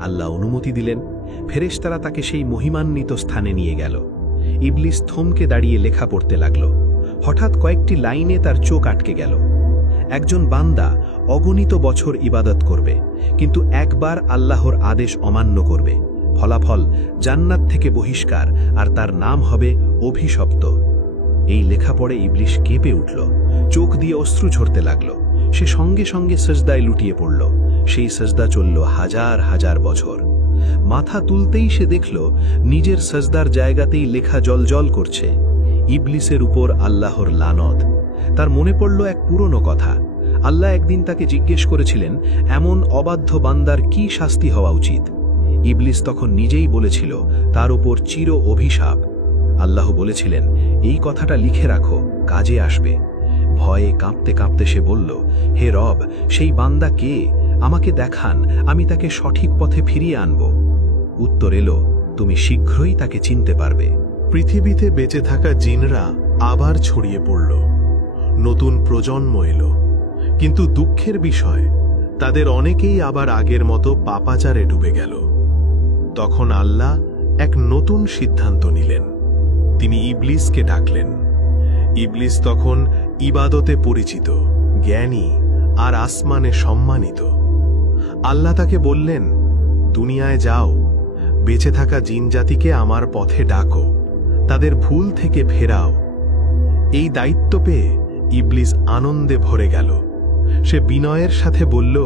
আল্লাহ অনুমতি দিলেন। ফেরেশতারা তাকে সেই মহিমান্বিত স্থানে নিয়ে গেল। ইবলিস থমকে দাঁড়িয়ে লেখা পড়তে লাগল। হঠাৎ কয়েকটি লাইনে তার চোখ আটকে গেল। একজন বান্দা অগণিত বছর ইবাদত করবে, কিন্তু একবার আল্লাহর আদেশ অমান্য করবে, ফলাফল জান্নাত থেকে বহিষ্কার, আর তার নাম হবে অভিশপ্ত। এই লেখা পড়ে ইবলিস কেঁপে উঠল, চোখ দিয়ে অশ্রু ঝরতে লাগল। সে সঙ্গে সঙ্গে সেজদায় লুটিয়ে পড়ল। সেই সেজদা চলল হাজার হাজার বছর। মাথা তুলতেই সে দেখল নিজের সেজদার জায়গাতেই লেখা জলজল করছে, ইবলিসের উপর আল্লাহর লানত। তার মনে পড়ল এক পুরনো কথা। আল্লাহ একদিন তাকে জিজ্ঞেস করেছিলেন, এমন অবাধ্য বান্দার কি শাস্তি হওয়া উচিত? ইবলিস তখন নিজেই বলেছিল, তার উপর চির অভিশাপ। আল্লাহ বলেছিলেন, এই কথাটা লিখে রাখো, কাজে আসবে। ভয়ে কাঁপতে কাঁপতে সে বলল, হে রব, সেই বান্দা কে? আমাকে দেখান, আমি তাকে সঠিক পথে ফিরিয়ে আনব। উত্তর এলো, তুমি শীঘ্রই তাকে চিনতে পারবে। পৃথিবীতে বেঁচে থাকা জিনরা আবার ছড়িয়ে পড়ল। নতুন প্রজন্ম এলো, কিন্তু দুঃখের বিষয়, তাদের অনেকেই আবার আগের মতো পাপাচারে ডুবে গেল। তখন আল্লাহ এক নতুন সিদ্ধান্ত নিলেন। তিনি ইবলিসকে ডাকলেন। ইবলিস তখন ইবাদতে পরিচিত, জ্ঞানী আর আসমানে সম্মানিত। আল্লাহ তাকে বললেন, দুনিয়ায় যাও, বেঁচে থাকা জিনজাতিকে আমার পথে ডাকো, তাদের ভুল থেকে ফেরাও। এই দায়িত্ব পেয়ে ইবলিস আনন্দে ভরে গেল। সে বিনয়ের সাথে বলল,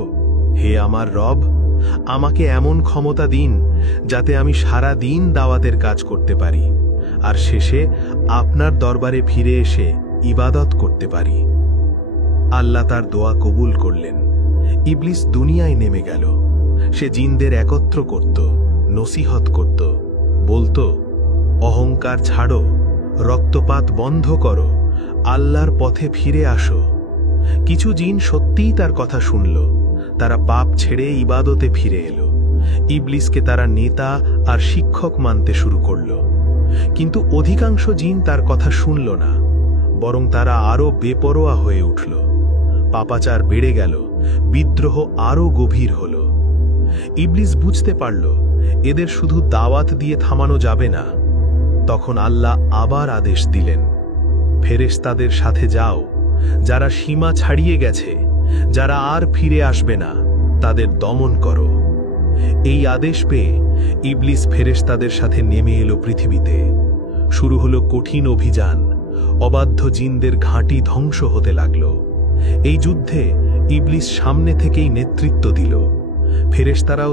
হে আমার রব, আমাকে এমন ক্ষমতা দিন যাতে আমি সারা দিন দাওয়াতের কাজ করতে পারি, আর শেষে আপনার দরবারে ফিরে এসে ইবাদত করতে পারি। আল্লাহ তার দোয়া কবুল করলেন। ইবলিস দুনিয়ায় নেমে গেল। সে জিনদের একত্র করত, নসিহত করত, বলতো, অহংকার ছাড়ো, রক্তপাত বন্ধ করো, আল্লাহর পথে ফিরে আসো। কিছু জিন সত্যিই তার কথা শুনল। তারা পাপ ছেড়ে ইবাদতে ফিরে এলো। ইবলিসকে তারা নেতা আর শিক্ষক মানতে শুরু করল। কিন্তু অধিকাংশ জিন তার কথা শুনল না, বরং তারা আরো বেপরোয়া হয়ে উঠল। পাপাচার বেড়ে গেল, বিদ্রোহ আরো গভীর হল। ইবলিস বুঝতে পারল, এদের শুধু দাওয়াত দিয়ে থামানো যাবে না। তখন আল্লাহ আবার আদেশ দিলেন, ফেরেশতাদের সাথে যাও, যারা সীমা ছাড়িয়ে গেছে, যারা আর ফিরে আসবে না, তাদের দমন করো। এই আদেশ পেয়ে ইবলিস ফেরেশতাদের সাথে নেমে এলো পৃথিবীতে। শুরু হলো কঠিন অভিযান। অবাধ্য জিনদের ঘাঁটি ধ্বংস হতে লাগল। এই যুদ্ধে ইবলিস সামনে থেকেই নেতৃত্ব দিল। ফেরেশতারাও